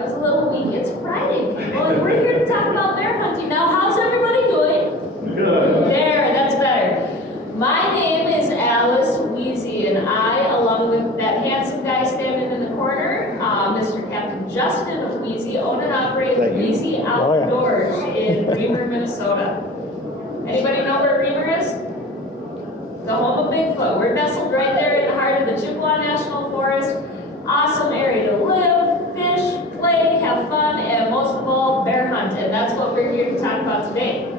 That was a little weak. It's Friday, people, and we're here to talk about bear hunting. Now, how's everybody doing? Good. There, that's better. My name is Alice Weezy, and I, along with that handsome guy standing in the corner, Mr. Captain Justin Weezy, own and operate Weezy Outdoors in Reamer, Minnesota. Anybody know where Reamer is? The home of Bigfoot. We're nestled right there in the heart of the Chippewa National Forest. Awesome area to live, fish, play, have fun, and most of all, bear hunt. And that's what we're here to talk about today.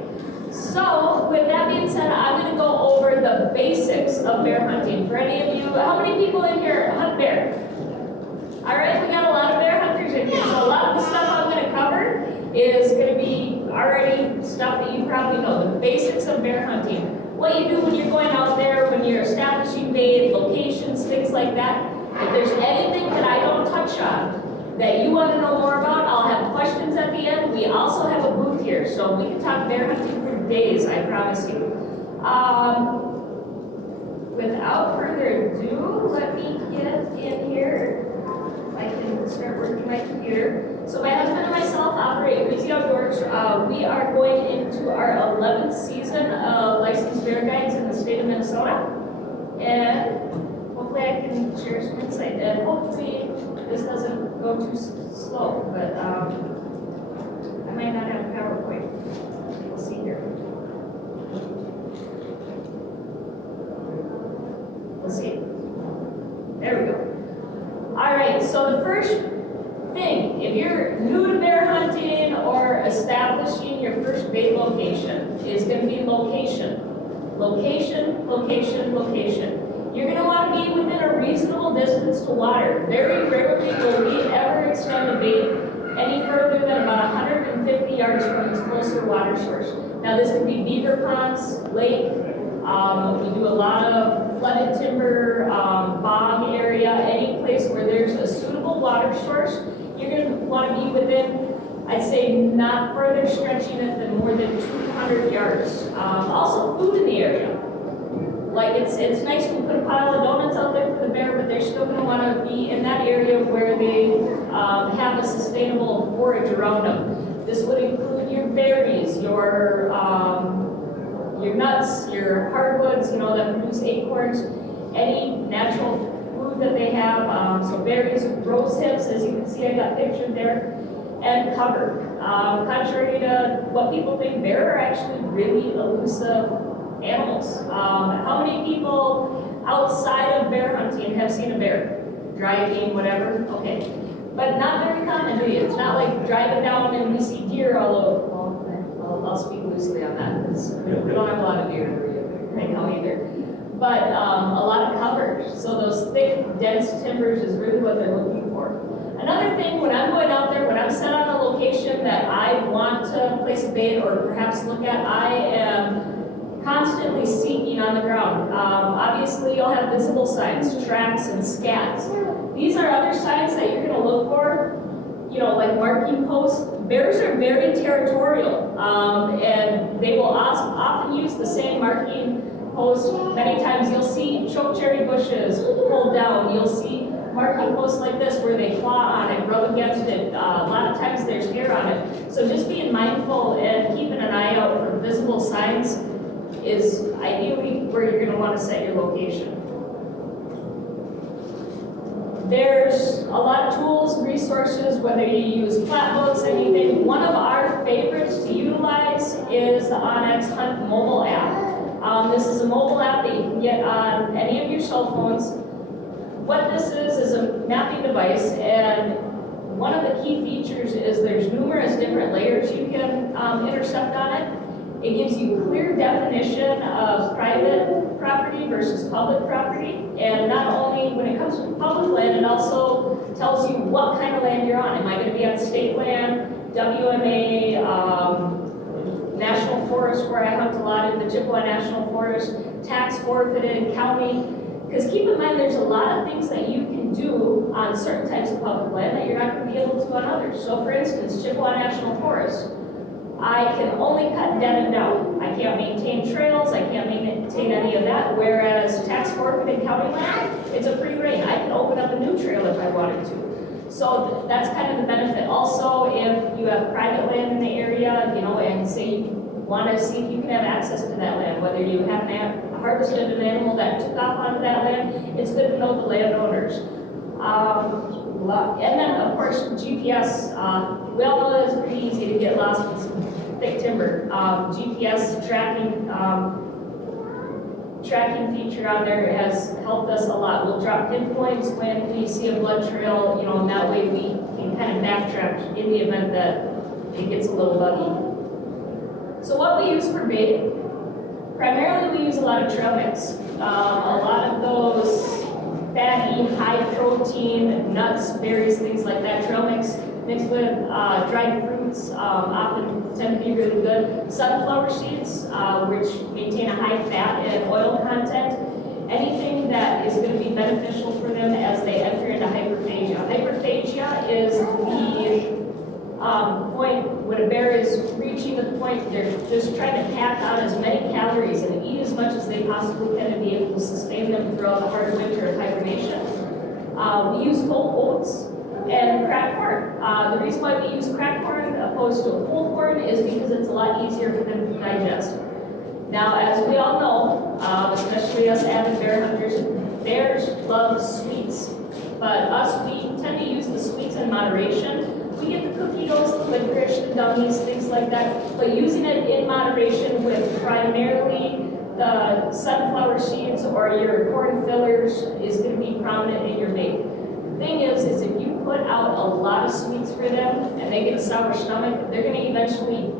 So, with that being said, I'm going to go over the basics of bear hunting. For any of you, how many people in here hunt bear? All right, we got a lot of bear hunters in here. So a lot of the stuff I'm going to cover is going to be already stuff that you probably know, the basics of bear hunting. What you do when you're going out there, when you're establishing bait, locations, things like that. If there's anything that I don't touch on that you want to know more about, I'll have questions at the end. We also have a booth here, so we can talk bear hunting for days, I promise you. Without further ado, let me get in here. I can start working my computer. So my husband and myself operate Weezy Outdoors. We are going into our 11th season of licensed bear guides in the state of Minnesota. And hopefully I can share some insight. And hopefully this doesn't go too slow, but I might not have PowerPoint. We'll see here. Let's see. There we go. All right, so the first thing, if you're new to bear hunting or establishing your first bait location, is going to be location. Location, location, location. You're going to want to be within a reasonable distance to water. Very rarely will we ever extend a bait any further than about 150 yards from its closer water source. Now this could be beaver ponds, lake. We do a lot of flooded timber, bog area, any place where there's a suitable water source. You're going to want to be within, I'd say, not further stretching it than more than 200 yards. Also, food in the area. Like it's nice we put a pile of donuts out there for the bear, but they're still going to want to be in that area where they have a sustainable forage around them. This would include your berries, your nuts, your hardwoods, that produce acorns, any natural food that they have. So berries, rose hips, as you can see, I got pictured there, and cover. Contrary to what people think, bear are actually really elusive animals. How many people outside of bear hunting have seen a bear? Driving, whatever? Okay. But not very common, do you? It's not like driving down and we see deer all over. I'll speak loosely on that because we don't have a lot of deer right now either. But a lot of cover. So those thick, dense timbers is really what they're looking for. Another thing, when I'm going out there, when I'm set on a location that I want to place a bait or perhaps look at, I am constantly seeking on the ground. Obviously, you'll have visible signs, tracks, and scats. These are other signs that you're going to look for, like marking posts. Bears are very territorial, and they will often use the same marking post. Many times you'll see chokecherry bushes pulled down. You'll see marking posts like this where they claw on it, rub against it. A lot of times there's hair on it. So just being mindful and keeping an eye out for visible signs is ideally where you're going to want to set your location. There's a lot of tools, resources, whether you use flat books, anything. One of our favorites to utilize is the Onyx Hunt mobile app. This is a mobile app that you can get on any of your cell phones. What this is a mapping device, and one of the key features is there's numerous different layers you can intercept on it. It gives you clear definition of private property versus public property. And not only when it comes to public land, it also tells you what kind of land you're on. Am I going to be on state land, WMA, national forest where I hunt a lot in the Chippewa National Forest, tax forfeited, county. Because keep in mind there's a lot of things that you can do on certain types of public land that you're not going to be able to on others. So for instance, Chippewa National Forest. I can only cut dead and down. I can't maintain trails, I can't maintain any of that, whereas tax forfeited county land, it's a free reign. I can open up a new trail if I wanted to. So that's kind of the benefit. Also, if you have private land in the area, you know, and say you want to see if you can have access to that land, whether you have harvested an animal that took off onto that land, it's good to know the landowners. And then, of course, GPS. We all know that it's pretty easy to get lost with some thick timber. GPS tracking feature on there has helped us a lot. We'll drop pinpoints when we see a blood trail, you know, and that way we can kind of backtrack in the event that it gets a little buggy. So what we use for bait, primarily we use a lot of trail mix. A lot of those fatty, high protein, nuts, berries, things like that. Trail mix mixed with dried fruits often tend to be really good. Sunflower seeds, which maintain a high fat and oil content. Anything that is going to be beneficial for them as they enter into hyperphagia. Hyperphagia is the point when a bear is reaching the point they're just trying to pack out as many calories and eat as much as they possibly can to be able to sustain them throughout the hard winter of hibernation. We use whole oats and cracked corn. The reason why we use cracked corn opposed to whole corn is because it's a lot easier for them to digest. Now, as we all know, especially us avid bear hunters, bears love sweets. But us, we tend to use the sweets in moderation. We get the cookie doughs, the licorice, the gummies, things like that. But using it in moderation with primarily the sunflower seeds or your corn fillers is going to be prominent in your bait. The thing is if you put out a lot of sweets for them and they get a sour stomach, they're going to eventually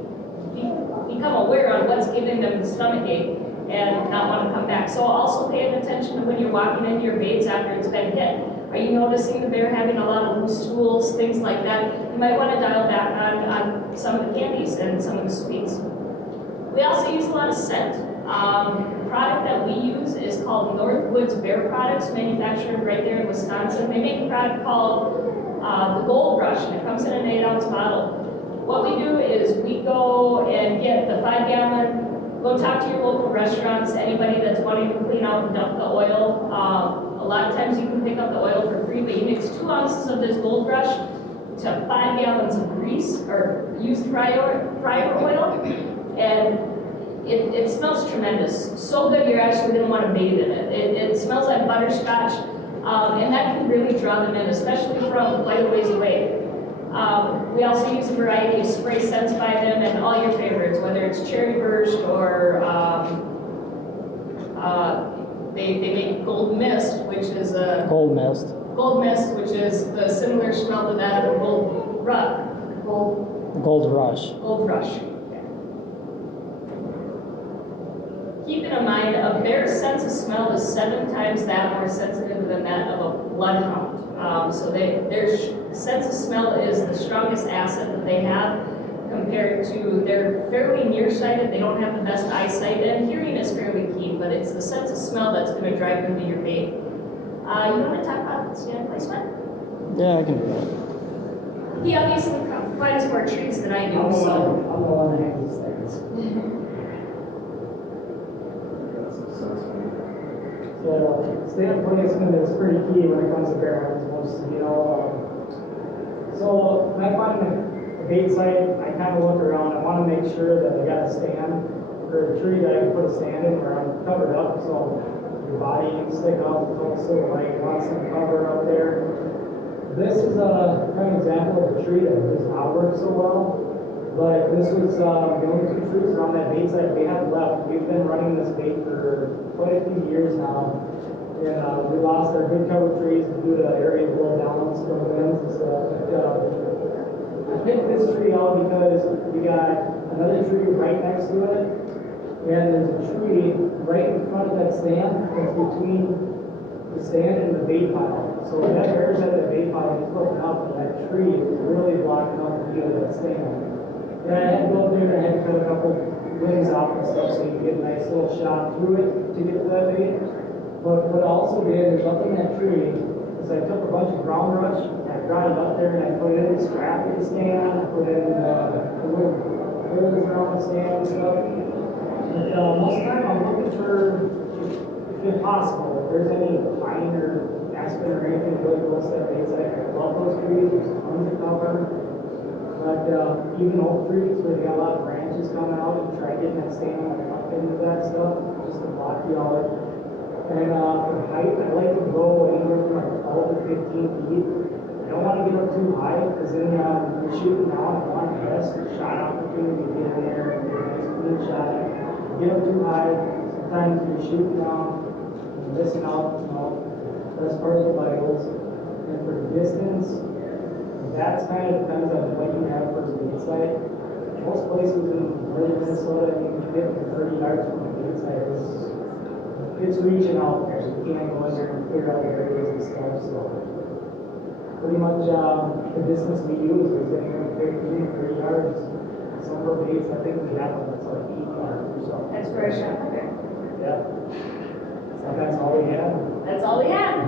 become aware on what's giving them the stomach ache and not want to come back. So also paying attention to when you're walking into your baits after it's been hit. Are you noticing the bear having a lot of loose stools, things like that? You might want to dial back on some of the candies and some of the sweets. We also use a lot of scent. The product that we use is called Northwoods Bear Products, manufactured right there in Wisconsin. They make a product called the Gold Rush, and it comes in an 8-ounce bottle. What we do is we go and get the 5-gallon, go talk to your local restaurants, anybody that's wanting to clean out and dump the oil. A lot of times you can pick up the oil for free, but you mix 2 ounces of this Gold Rush to 5 gallons of grease or used fryer oil, and it smells tremendous. So good you're actually going to want to bathe in it. It smells like butterscotch, and that can really draw them in, especially from quite a ways away. We also use a variety of spray scents by them and all your favorites, whether it's Cherry Burst or they make Gold Mist, which is a Gold Mist. Gold Mist, which is the similar smell to that of a Gold Rush. Gold Rush. Keeping in mind, a bear's sense of smell is 7 times that more sensitive than that of a bloodhound. So their sense of smell is the strongest asset that they have compared to, they're fairly nearsighted, they don't have the best eyesight, and hearing is fairly keen, but it's the sense of smell that's going to drive them to your bait. You want to talk about stand placement? Yeah, I can do that. He obviously finds more trees than I do, so. I'm the one that hangs these things. So stand placement is pretty key when it comes to bear hunters, so when I find a bait site, I kind of look around. I want to make sure that I got a stand or a tree that I can put a stand in where I'm covered up, so your body can stick out the total silhouette. You want some cover up there. This is a kind of example of a tree that does not work so well. But this was the only 2 trees around that bait site we have left. We've been running this bait for quite a few years now. And we lost our good cover trees due to area blow downs from winds and stuff. I picked this tree out because we got another tree right next to it. And there's a tree right in front of that stand that's between the stand and the bait pile. So when that bear's at the bait pile, he's looking up, and that tree is really blocking out the view of that stand. And I had to go up there and I had to cut a couple wings off and stuff so you can get a nice little shot through it to get to that bait. But what I also did is up in that tree is I took a bunch of ground rush and I brought it up there and I put it in the strap of the stand, I put it in the little holes around the stand and stuff. But most of the time I'm looking for, if possible, if there's any pine or aspen or anything really close to that bait site. I love those trees, there's tons of cover. But even oak trees where they got a lot of branches coming out, and try getting that stand up into that stuff, just to block the outlet. And for height, I like to go anywhere from like 12 to 15 feet. I don't want to get up too high, because then you're shooting down. I want the best shot opportunity to get in there and get a nice clean shot. Get up too high, sometimes you're shooting down, you're missing out, best part of the vitals. And for the distance, that kind of depends on what you have for the bait site. Most places in northern Minnesota, you can get to 30 yards from the bait site. It's reaching out there, so you can't go in there and clear out areas and stuff. So pretty much the distance we use is anywhere from 15 to 30 yards. Some of our baits, I think we have them that's like 8 yards or so. That's very sharp. Okay. Yeah. So that's all we have. That's all we had.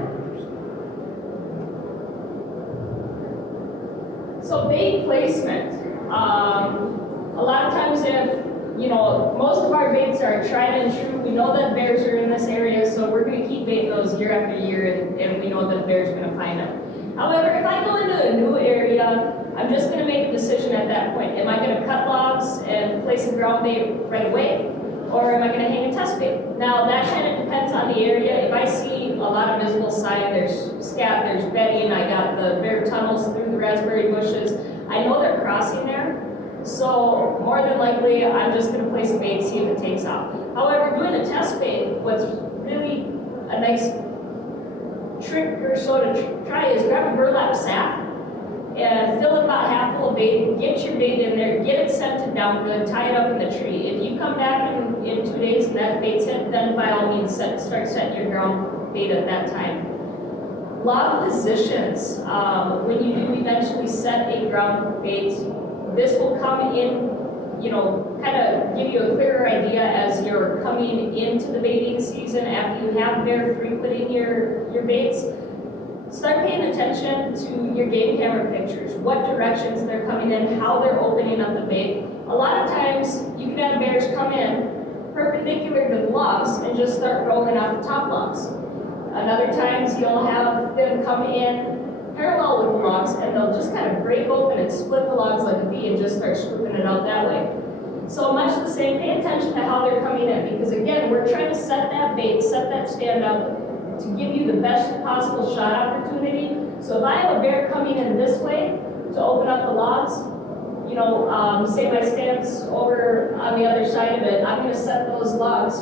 So bait placement. A lot of times if, most of our baits are tried and true, we know that bears are in this area, so we're going to keep baiting those year after year, and we know that bears are going to find them. However, if I go into a new area, I'm just going to make a decision at that point. Am I going to cut logs and place a ground bait right away? Or am I going to hang a test bait? Now, that kind of depends on the area. If I see a lot of visible sign, there's scat, there's bedding, I got the bear tunnels through the raspberry bushes, I know they're crossing there. So, more than likely, I'm just going to place a bait, see if it takes off. However, doing a test bait, what's really a nice trick or so to try is grab a burlap sack and fill it about half full of bait, get your bait in there, get it scented down good, tie it up in the tree. If you come back in 2 days and that bait's hit, then by all means start setting your ground bait at that time. A lot of positions, when you do eventually set a ground bait, this will come in, kind of give you a clearer idea as you're coming into the baiting season after you have bear frequenting your baits. Start paying attention to your game camera pictures, what directions they're coming in, how they're opening up the bait. A lot of times, you can have bears come in perpendicular to the logs and just start rolling off the top logs. Other times, you'll have them come in parallel with the logs, and they'll just kind of break open and split the logs like a V and just start scooping it out that way. So much the same, pay attention to how they're coming in, because again, we're trying to set that bait, set that stand up, to give you the best possible shot opportunity. So if I have a bear coming in this way to open up the logs, say my stand's over on the other side of it, I'm going to set those logs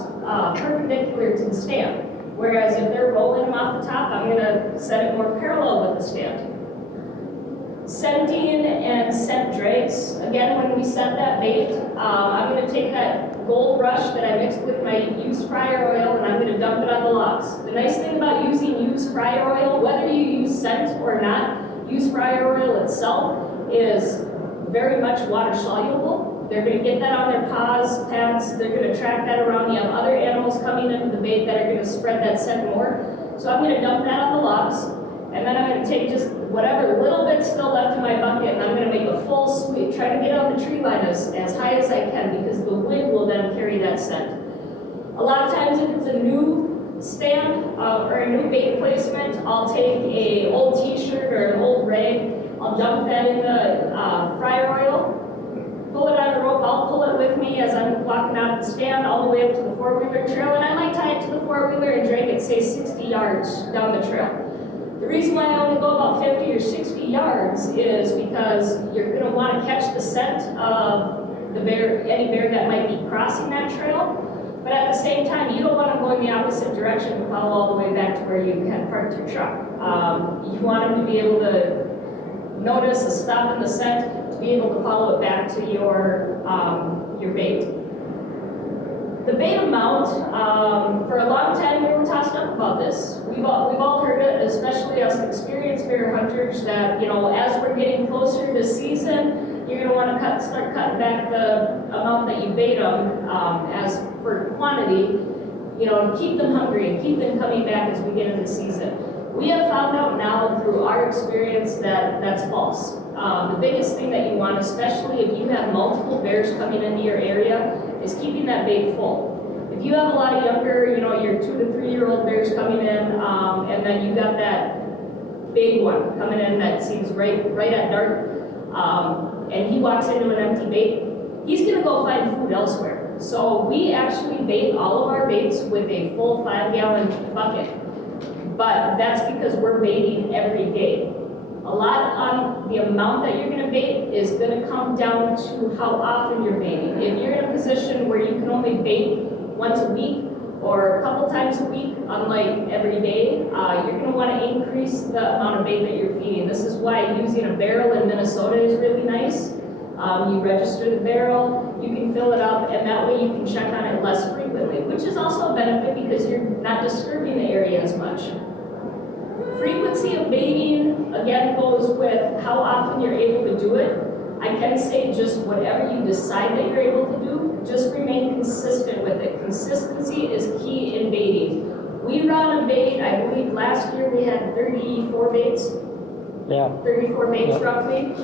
perpendicular to the stand. Whereas if they're rolling them off the top, I'm going to set it more parallel with the stand. Scenting and scent drags. Again, when we set that bait, I'm going to take that gold brush that I mixed with my used fryer oil and I'm going to dump it on the logs. The nice thing about using used fryer oil, whether you use scent or not, used fryer oil itself is very much water soluble. They're going to get that on their paws, pads, they're going to track that around. You have other animals coming into the bait that are going to spread that scent more. So I'm going to dump that on the logs, and then I'm going to take just whatever little bit still left in my bucket, and I'm going to make a full sweep. Try to get on the tree line as high as I can, because the wind will then carry that scent. A lot of times if it's a new stand or a new bait placement, I'll take an old t-shirt or an old rag, I'll dump that in the fryer oil, pull it on a rope, I'll pull it with me as I'm walking out of the stand all the way up to the four-wheeler trail, and I might tie it to the four-wheeler and drag it, say, 60 yards down the trail. The reason why I only go about 50 or 60 yards is because you're going to want to catch the scent of the bear, any bear that might be crossing that trail, but at the same time, you don't want to go in the opposite direction and follow all the way back to where you had parked your truck. You want them to be able to notice a stop in the scent, to be able to follow it back to your bait. The bait amount, for a long time we were tossed up about this. We've all heard it, especially us experienced bear hunters, that as we're getting closer to season, you're going to want to start cutting back the amount that you bait them as for quantity, to keep them hungry and keep them coming back as we get into the season. We have found out now through our experience that that's false. The biggest thing that you want, especially if you have multiple bears coming into your area, is keeping that bait full. If you have a lot of younger, your 2 to 3 year old bears coming in, and then you got that big one coming in that seems right at dark, and he walks into an empty bait, he's gonna go find food elsewhere. So we actually bait all of our baits with a full 5-gallon bucket, but that's because we're baiting every day. A lot on the amount that you're gonna bait is gonna come down to how often you're baiting. If you're in a position where you can only bait once a week or a couple times a week, unlike every day, you're gonna wanna increase the amount of bait that you're feeding. This is why using a barrel in Minnesota is really nice. You register the barrel, you can fill it up, and that way you can check on it less frequently, which is also a benefit because you're not disturbing the area as much. Frequency of baiting, again, goes with how often you're able to do it. I can say just whatever you decide that you're able to do, just remain consistent with it. Consistency is key in baiting. We run a bait, I believe last year we had 34 baits. Yeah. 34 baits roughly.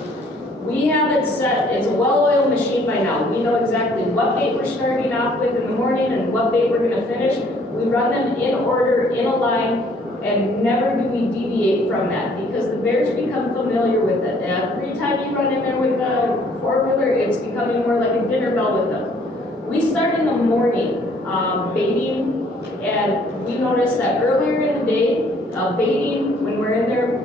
We have it set, it's a well-oiled machine by now. We know exactly what bait we're starting off with in the morning and what bait we're gonna finish. We run them in order, in a line, and never do we deviate from that because the bears become familiar with it. Every time you run in there with the four-wheeler, it's becoming more like a dinner bell with them. We start in the morning baiting, and we notice that earlier in the day, baiting, when we're in there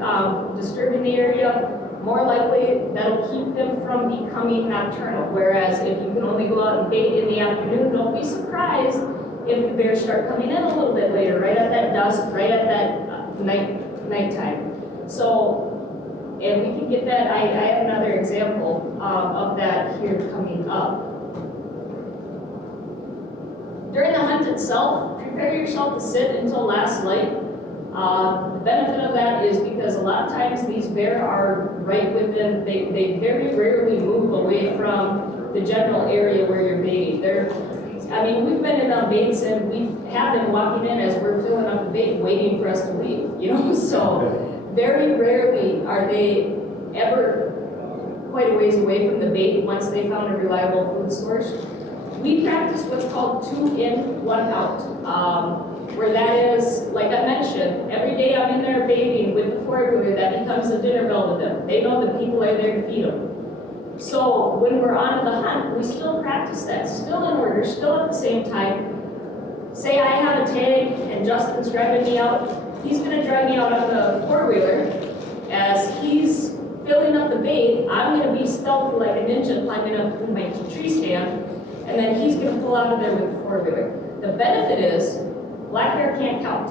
disturbing the area, more likely that'll keep them from becoming nocturnal. Whereas if you can only go out and bait in the afternoon, don't be surprised if the bears start coming in a little bit later, right at that dusk, right at that nighttime. So, and we can get that, I have another example of that here coming up. During the hunt itself, prepare yourself to sit until last light. The benefit of that is because a lot of times these bears are right within, they very rarely move away from the general area where you're baiting. We've been in baits and we've had them walking in as we're filling up the bait, waiting for us to leave, so very rarely are they ever quite a ways away from the bait once they found a reliable food source. We practice what's called 2 in, 1 out. Where that is, like I mentioned, every day I'm in there baiting with the four-wheeler, that becomes a dinner bell to them. They know that people are there to feed them. So when we're on the hunt, we still practice that, still in order, still at the same time. Say I have a tag and Justin's driving me out, he's gonna drive me out on the four-wheeler. As he's filling up the bait, I'm gonna be stealthy like a ninja climbing up to my tree stand, and then he's gonna pull out of there with the four-wheeler. The benefit is, black bear can't count.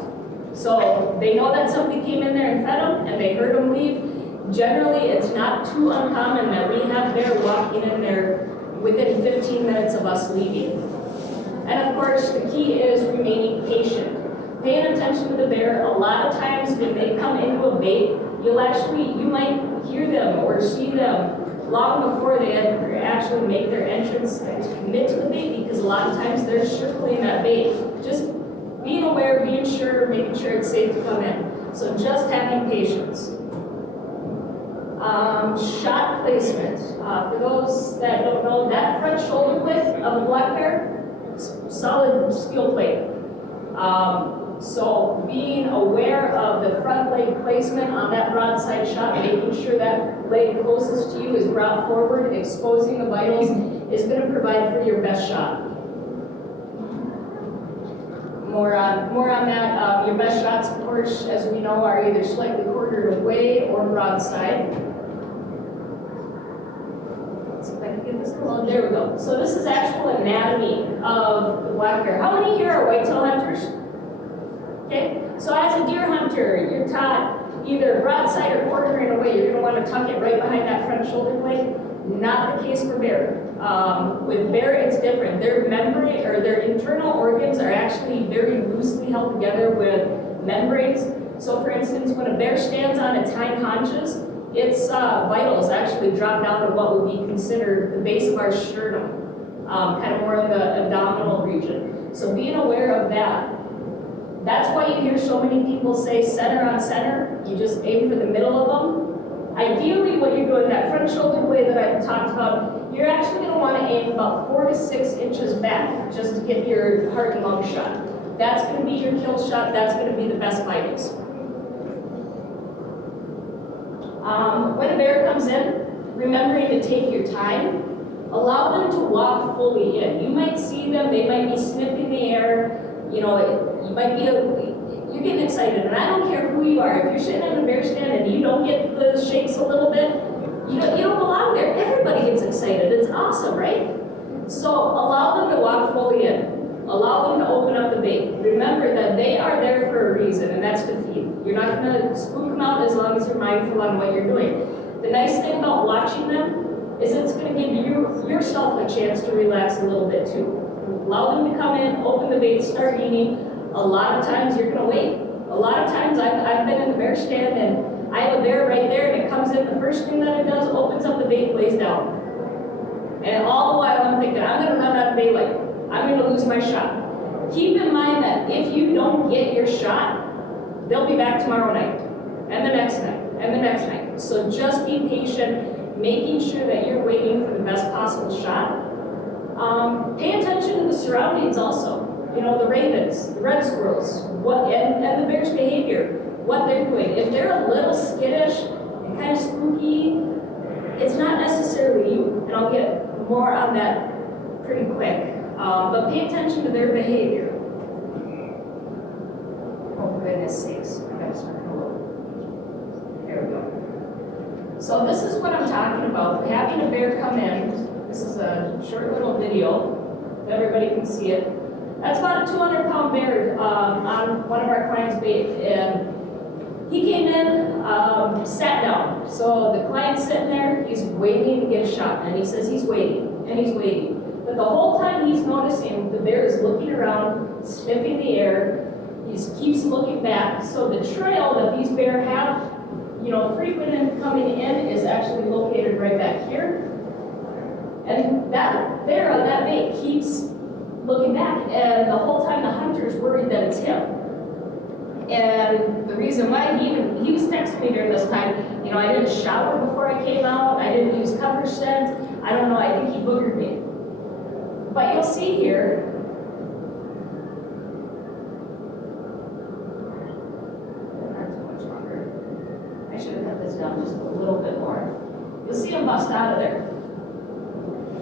So they know that somebody came in there and fed them and they heard them leave. Generally, it's not too uncommon that we have bear walking in there within 15 minutes of us leaving. And of course, the key is remaining patient. Paying attention to the bear. A lot of times when they come into a bait, you might hear them or see them long before they actually make their entrance and commit to the bait, because a lot of times they're circling that bait. Just being aware, being sure, making sure it's safe to come in. So just having patience. Shot placement. For those that don't know, that front shoulder width of a black bear, solid steel plate. So being aware of the front leg placement on that broadside shot, making sure that leg closest to you is brought forward, exposing the vitals, is going to provide for your best shot. More on that. Your best shots, of course, as we know, are either slightly quartered away or broadside. Let's see if I can get this along. There we go. So this is actual anatomy of the black bear. How many here are whitetail hunters? Okay. So as a deer hunter, you're taught either broadside or quartering away. You're going to want to tuck it right behind that front shoulder blade. Not the case for bear. With bear, it's different. Their membrane or their internal organs are actually very loosely held together with membranes. So, for instance, when a bear stands on its hind haunches, its vitals actually drop down to what would be considered the base of our sternum, kind of more in the abdominal region. So, being aware of that. That's why you hear so many people say center on center. You just aim for the middle of them. Ideally, what you're doing, that front front shoulder blade that I talked about, you're actually going to want to aim about 4 to 6 inches back just to get your heart and lung shot. That's going to be your kill shot. That's going to be the best vitals. When a bear comes in, remembering to take your time, allow them to walk fully in. You might see them, they might be sniffing the air, you know, you might be, you're getting excited, and I don't care who you are. If you're sitting in a bear stand and you don't get the shakes a little bit, you don't belong there. Everybody gets excited. It's awesome, right? So allow them to walk fully in. Allow them to open up the bait. Remember that they are there for a reason, and that's to feed. You're not going to spook them out as long as you're mindful on what you're doing. The nice thing about watching them is it's going to give yourself a chance to relax a little bit too. Allow them to come in, open the bait, start eating. A lot of times you're going to wait. A lot of times I've been in the bear stand and I have a bear right there and it comes in, the first thing that it does, opens up the bait, lays down. And all the while I'm thinking, I'm going to run out of daylight. I'm going to lose my shot. Keep in mind that if you don't get your shot, they'll be back tomorrow night, and the next night, and the next night. So just be patient, making sure that you're waiting for the best possible shot. Pay attention to the surroundings also. You know, the ravens, the red squirrels, and the bear's behavior, what they're doing. If they're a little skittish and kind of spooky, it's not necessarily you, and I'll get more on that pretty quick. But pay attention to their behavior. Oh, goodness sakes. I gotta start over. There we go. So this is what I'm talking about. Having a bear come in. This is a short little video. If everybody can see it. That's about a 200-pound bear on one of our clients' bait. And he came in, sat down. So the client's sitting there. He's waiting to get shot. And he says he's waiting. And he's waiting. But the whole time he's noticing the bear is looking around, sniffing the air. He keeps looking back. So the trail that these bears have, you know, frequent and coming in is actually located right back here. And that bear on that bait keeps looking back. And the whole time the hunter's worried that it's him. And the reason why he was texting me during this time, you know, I didn't shower before I came out. I didn't use cover scent. I don't know, I think he boogered me. But you'll see here, not too much longer. I should have cut this down just a little bit more. You'll see him bust out of there.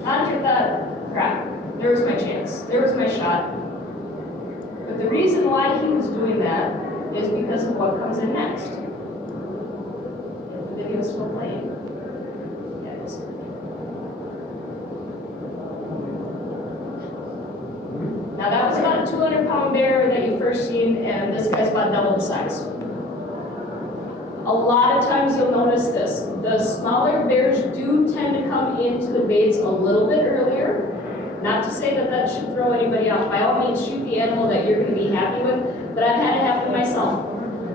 Hunter thought, crap, there was my chance. There was my shot. But the reason why he was doing that is because of what comes in next. If the video is still playing. Yeah, it is. Now that was about a 200-pound bear that you first seen, and this guy's about double the size. A lot of times you'll notice this. The smaller bears do tend to come into the baits a little bit earlier. Not to say that that should throw anybody off. By all means, shoot the animal that you're going to be happy with, but I've had it happen myself.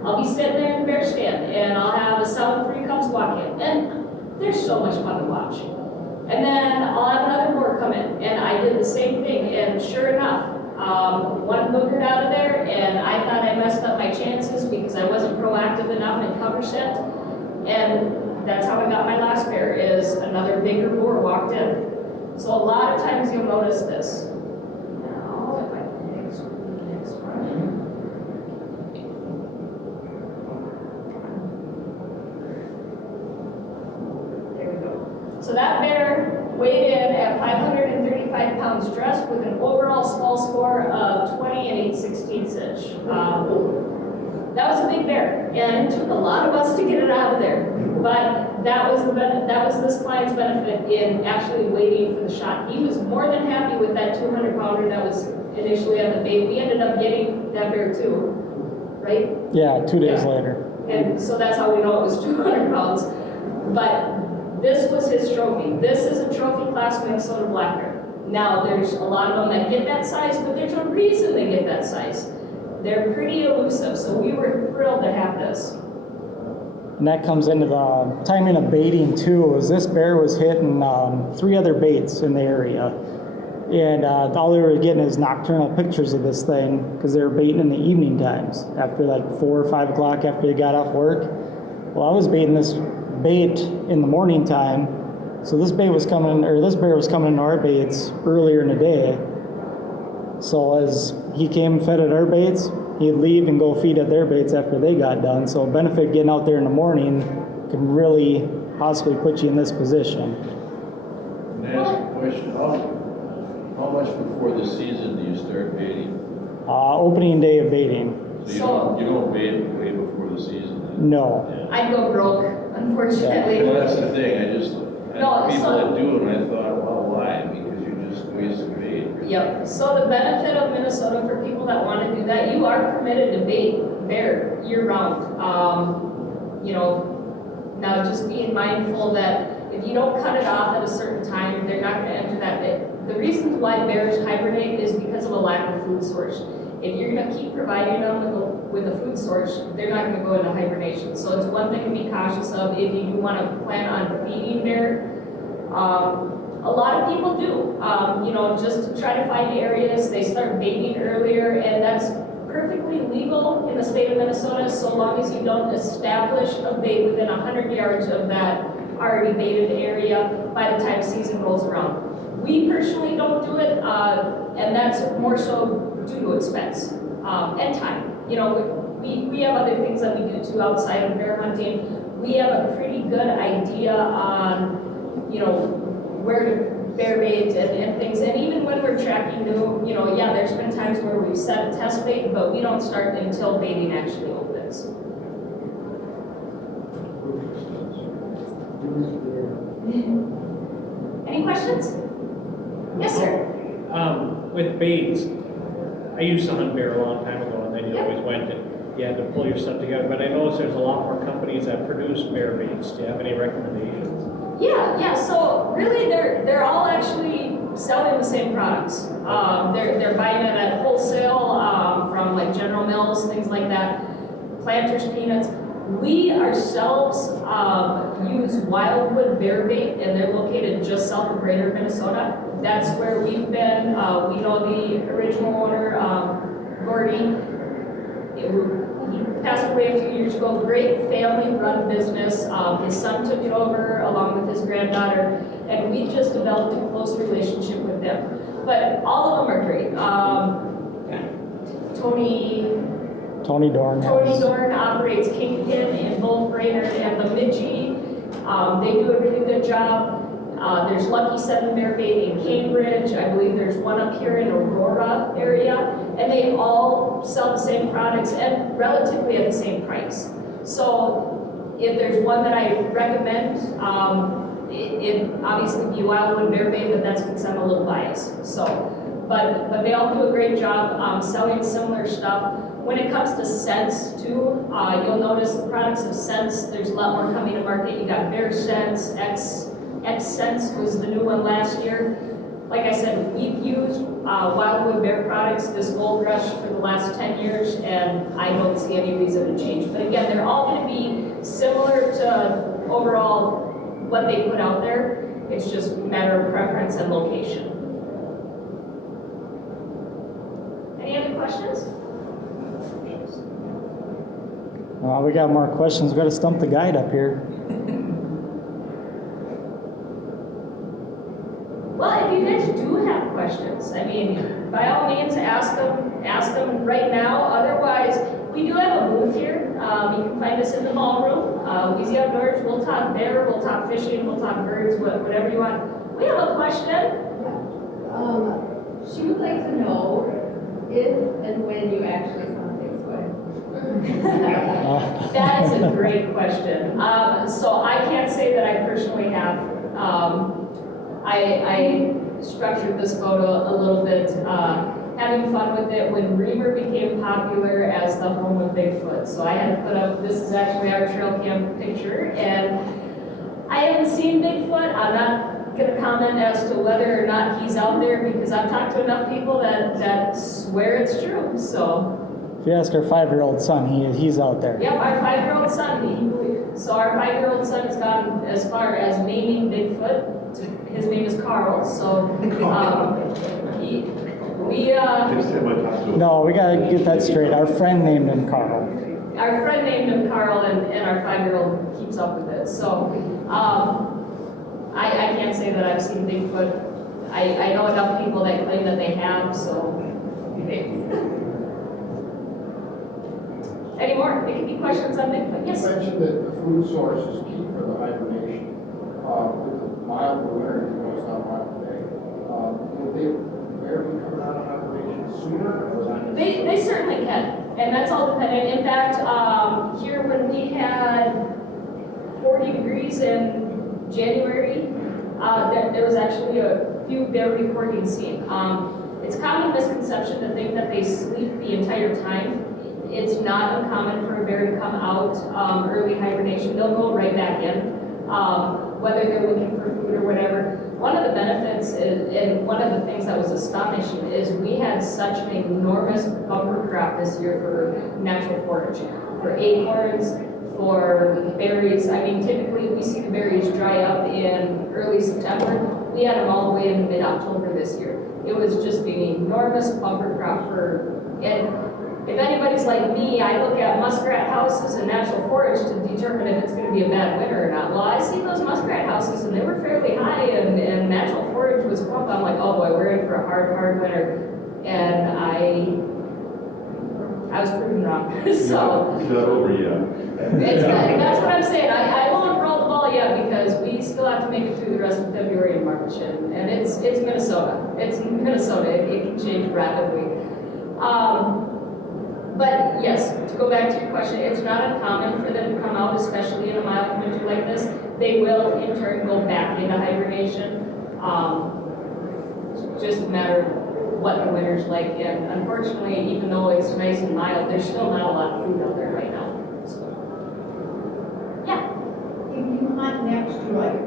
I'll be sitting there in the bear stand, and I'll have a sound 3 cubs walk in, and they're so much fun to watch. And then I'll have another boar come in, and I did the same thing, and sure enough, one boogered out of there, and I thought I messed up my chances because I wasn't proactive enough in cover set, and that's how I got my last bear, is another bigger boar walked in. So a lot of times you'll notice this. Now, if I can next one. There we go. So that bear weighed in at 535 pounds dressed with an overall skull score of 20 and 8/16 inch. That was a big bear, and it took a lot of us to get it out of there. But that was this client's benefit in actually waiting for the shot. He was more than happy with that 200-pounder that was initially on the bait. We ended up getting that bear too, right? Yeah, 2 days later. And so that's how we know it was 200 pounds. But this was his trophy. This is a trophy class Minnesota black bear. Now, there's a lot of them that get that size, but there's a reason they get that size. They're pretty elusive, so we were thrilled to have this. And that comes into the timing of baiting too, is this bear was hitting 3 other baits in the area. And all they were getting is nocturnal pictures of this thing because they were baiting in the evening times after like 4 or 5 o'clock after they got off work. Well, I was baiting this bait in the morning time. So this bear was coming into our baits earlier in the day. So as he came and fed at our baits, he'd leave and go feed at their baits after they got done. So benefit getting out there in the morning can really possibly put you in this position. Can I ask a question? How much before the season do you start baiting? Opening day of baiting. So you don't bait way before the season then? No. I'd go broke, unfortunately. Well, that's the thing, I just, No, people so- that do it, and I thought, well, why? Because you just wasted bait. Yep, so the benefit of Minnesota for people that want to do that, you are permitted to bait bear year round. Now just being mindful that if you don't cut it off at a certain time, they're not going to enter that bit. The reasons why bears hibernate is because of a lack of food source. If you're going to keep providing them with a food source, they're not going to go into hibernation. So it's one thing to be cautious of if you do want to plan on feeding bear. A lot of people do, just to try to find areas. They start baiting earlier, and that's perfectly legal in the state of Minnesota so long as you don't establish a bait within 100 yards of that already baited area by the time season rolls around. We personally don't do it, and that's more so due to expense and time. We have other things that we do too outside of bear hunting. We have a pretty good idea on, where to bear bait and things. And even when we're tracking new, there's been times where we've set a test bait, but we don't start until baiting actually opens. Any questions? Yes, sir. With baits, I used to hunt bear a long time ago, and then you Yeah. always went and you had to pull your stuff together. But I noticed there's a lot more companies that produce bear baits. Do you have any recommendations? Yeah. So really, they're all actually selling the same products. They're buying it at wholesale from like General Mills, things like that. Planters Peanuts. We ourselves use Wildwood Bear Bait, and they're located just south of Greater Minnesota. That's where we've been. We know the original owner, Gordy. He passed away a few years ago. Great family-run business. His son took it over along with his granddaughter, and we just developed a close relationship with them. But all of them are great. Tony Dorn. Tony Dorn operates Kingpin in both Brainerd and Bemidji. They do a really good job. There's Lucky 7 Bear Bait in Cambridge. I believe there's one up here in Aurora area. And they all sell the same products and relatively at the same price. So if there's one that I recommend, it obviously be Wildwood Bear Bait, but that's because I'm a little biased. But they all do a great job selling similar stuff. When it comes to scents too, you'll notice the products of scents, there's a lot more coming to market. You got Bear Scents, X Scents was the new one last year. Like I said, we've used Wildwood Bear products, this Gold Rush, for the last 10 years, and I don't see any reason to change. But again, they're all going to be similar to overall what they put out there. It's just a matter of preference and location. Any other questions? We got more questions. We got to stump the guide up here. Well, if you guys do have questions, by all means, ask them right now. Otherwise, we do have a booth here. You can find us in the ballroom. Wheezy Outdoors. We'll talk bear, we'll talk fishing, we'll talk birds, whatever you want. We have a question. She would like to know if and when you actually saw Bigfoot. That is a great question. So I can't say that I personally have. I structured this photo a little bit, having fun with it when Reamer became popular as the home of Bigfoot. So I had to put up, this is actually our trail cam picture, and I haven't seen Bigfoot. I'm not going to comment as to whether or not he's out there because I've talked to enough people that swear it's true. So. If you ask our 5-year-old son, he's out there. Yep, our 5-year-old son. So our 5-year-old son has gone as far as naming Bigfoot. His name is Carl. So No, we gotta get that straight. Our friend named him Carl. our friend named him Carl, and our 5-year-old keeps up with it. So I can't say that I've seen Bigfoot. I know enough people that claim that they have, so. Any more? There could be questions on Bigfoot. Yes? You mentioned that the food source is key for the hibernation. With the mild winter, you know, it's not mild today. Will they bear be coming out of hibernation sooner? Or was They certainly can, and that's all dependent. In fact, here when we had 40 degrees in January, there was actually a few bear recordings seen. It's a common misconception to think that they sleep the entire time. It's not uncommon for a bear to come out early hibernation. They'll go right back in, whether they're looking for food or whatever. One of the benefits is, and one of the things that was astonishing is we had such an enormous bumper crop this year for natural forage, for acorns, for berries. I mean, typically we see the berries dry up in early September. We had them all the way in mid-October this year. It was just an enormous bumper crop and if anybody's like me, I look at muskrat houses and natural forage to determine if it's going to be a bad winter or not. Well, I see those muskrat houses and they were fairly high and natural forage was plump. I'm like, oh boy, we're in for a hard winter. And I was proven wrong. So It's not over yet. that's what I'm saying. I won't roll the ball yet because we still have to make it through the rest of February and March. And it's Minnesota. It's Minnesota. It can change rapidly. But yes, to go back to your question, it's not uncommon for them to come out, especially in a mild winter like this. They will in turn go back into hibernation. Just a matter of what the winter's like. And unfortunately, even though it's nice and mild, there's still not a lot of food out there right now. So, yeah. If you hunt next to like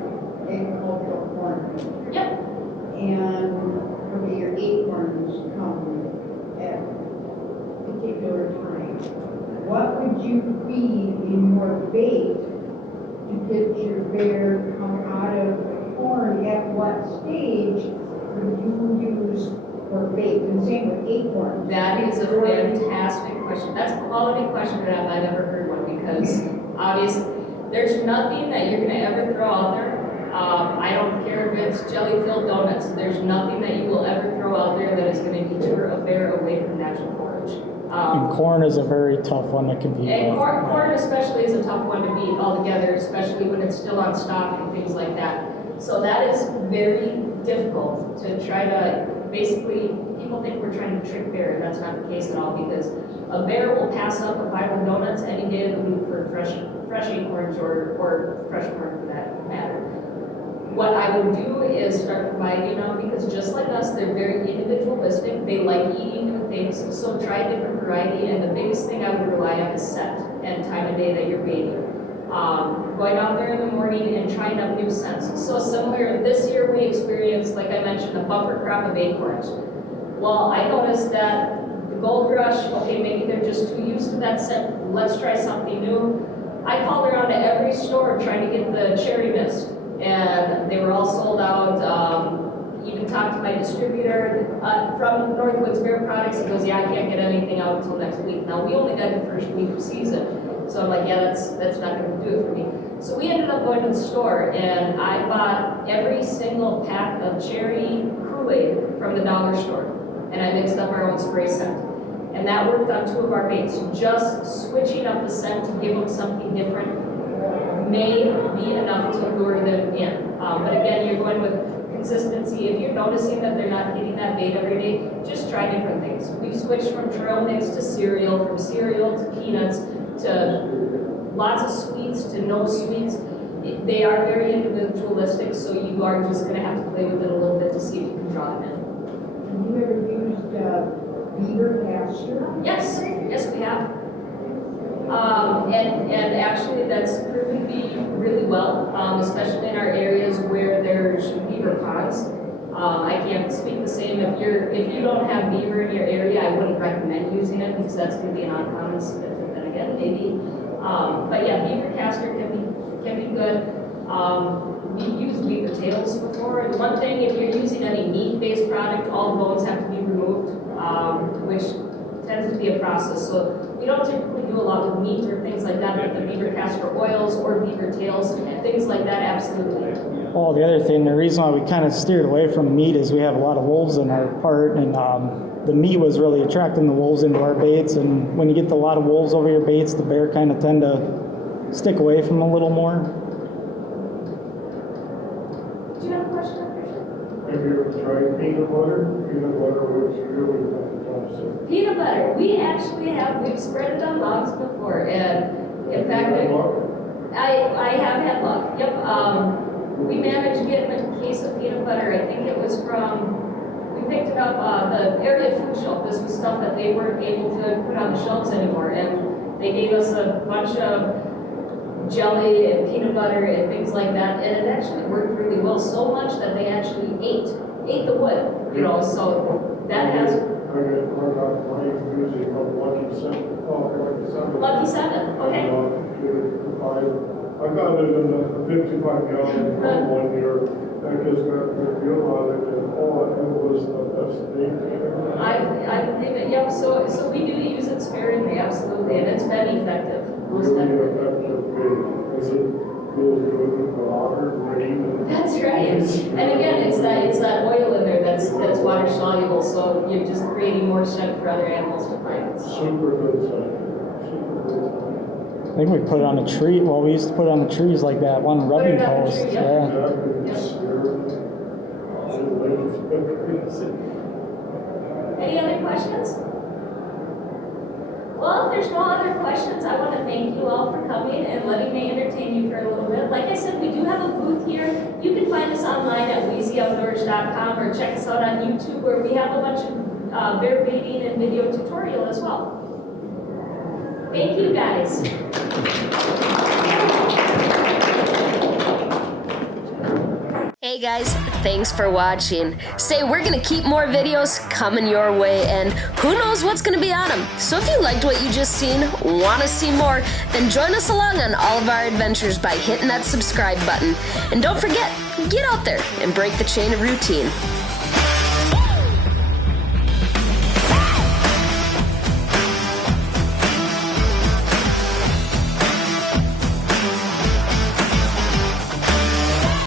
agricultural corn, Yep. and okay, your acorns come at a particular time, what would you feed in your bait to get your bear to come out of the corn? At what stage would you use for bait? And same with acorns. That is a fantastic question. That's a quality question that I've never heard one because obviously there's nothing that you're going to ever throw out there. I don't care if it's jelly-filled donuts. There's nothing that you will ever throw out there that is going to deter a bear away from natural forage. And corn is a very tough one to compete And with. corn especially is a tough one to beat altogether, especially when it's still on stock and things like that. So that is very difficult to try to, basically, people think we're trying to trick bear. That's not the case at all because a bear will pass up a pile of donuts any day of the week for fresh acorns or fresh corn for that matter. What I would do is start providing them because just like us, they're very individualistic. They like eating new things, so try a different variety. And the biggest thing I would rely on is scent and time of day that you're baiting. Going out there in the morning and trying out new scents. So similar, this year we experienced, like I mentioned, a bumper crop of acorns. Well, I noticed that the gold rush, okay, maybe they're just too used to that scent. Let's try something new. I called around to every store trying to get the cherry mist. And they were all sold out. Even talked to my distributor from Northwoods Bear Products. He goes, yeah, I can't get anything out until next week. Now, we only got the first week of season. So I'm like, yeah, that's not going to do it for me. So we ended up going to the store, and I bought every single pack of cherry Kool-Aid from the dollar store. And I mixed up our own spray scent. And that worked on 2 of our baits. Just switching up the scent to give them something different may be enough to lure them in. But again, you're going with consistency. If you're noticing that they're not hitting that bait every day, just try different things. We've switched from trail mix to cereal, from cereal to peanuts, to lots of sweets to no sweets. They are very individualistic, so you are just going to have to play with it a little bit to see if you can draw them in. Have you ever used beaver pasture? Yes, we have. And actually that's proven to be really well, especially in our areas where there's beaver ponds. I can't speak the same. If you don't have beaver in your area, I wouldn't recommend using it because that's going to be an uncommon significant. Then again, maybe. But yeah, beaver castor can be good. We've used beaver tails before. The one thing, if you're using any meat-based product, all the bones have to be removed, which tends to be a process. So we don't typically do a lot with meat or things like that, like the beaver castor oils or beaver tails, things like that, absolutely. Well, the other thing, the reason why we kind of steered away from meat is we have a lot of wolves in our part, and the meat was really attracting the wolves into our baits, and when you get a lot of wolves over your baits, the bear kind of tend to stick away from them a little more. Do you have a question? Have you ever tried peanut butter? Peanut butter works really fantastic. Peanut butter, we've spread it on logs before, and in fact, I have had luck, yep. We managed to get a case of peanut butter, I think it was we picked it up, the area food shelf. This was stuff that they weren't able to put on the shelves anymore, and they gave us a bunch of jelly and peanut butter and things like that, and it actually worked really well, so much that they actually ate the wood, so that has... I got my music from Lucky 7, okay. I got it in a 55-gallon drum one year. I just got the deal on it, and it was the best thing. I believe it, yep, so we do use it sparingly, absolutely, and it's been effective. Most Really definitely. effective bait, because it feels good with the water, rain. That's right. And again, it's that oil in there that's water soluble, so you're just creating more shed for other animals to find. Super good stuff. Super good stuff. I think we put it on a tree. Well, we used to put it on the trees like that one rubbing it on the post. tree, yep. Yeah. Any other questions? Well, if there's no other questions, I want to thank you all for coming and letting me entertain you for a little bit. Like I said, we do have a booth here. You can find us online at wheezyoutdoors.com or check us out on YouTube, where we have a bunch of bear baiting and video tutorial as well. Thank you, guys. Hey guys, thanks for watching. Say, we're gonna keep more videos coming your way, and who knows what's gonna be on them. So if you liked what you just seen, wanna see more, then join us along on all of our adventures by hitting that subscribe button. And don't forget, get out there and break the chain of routine.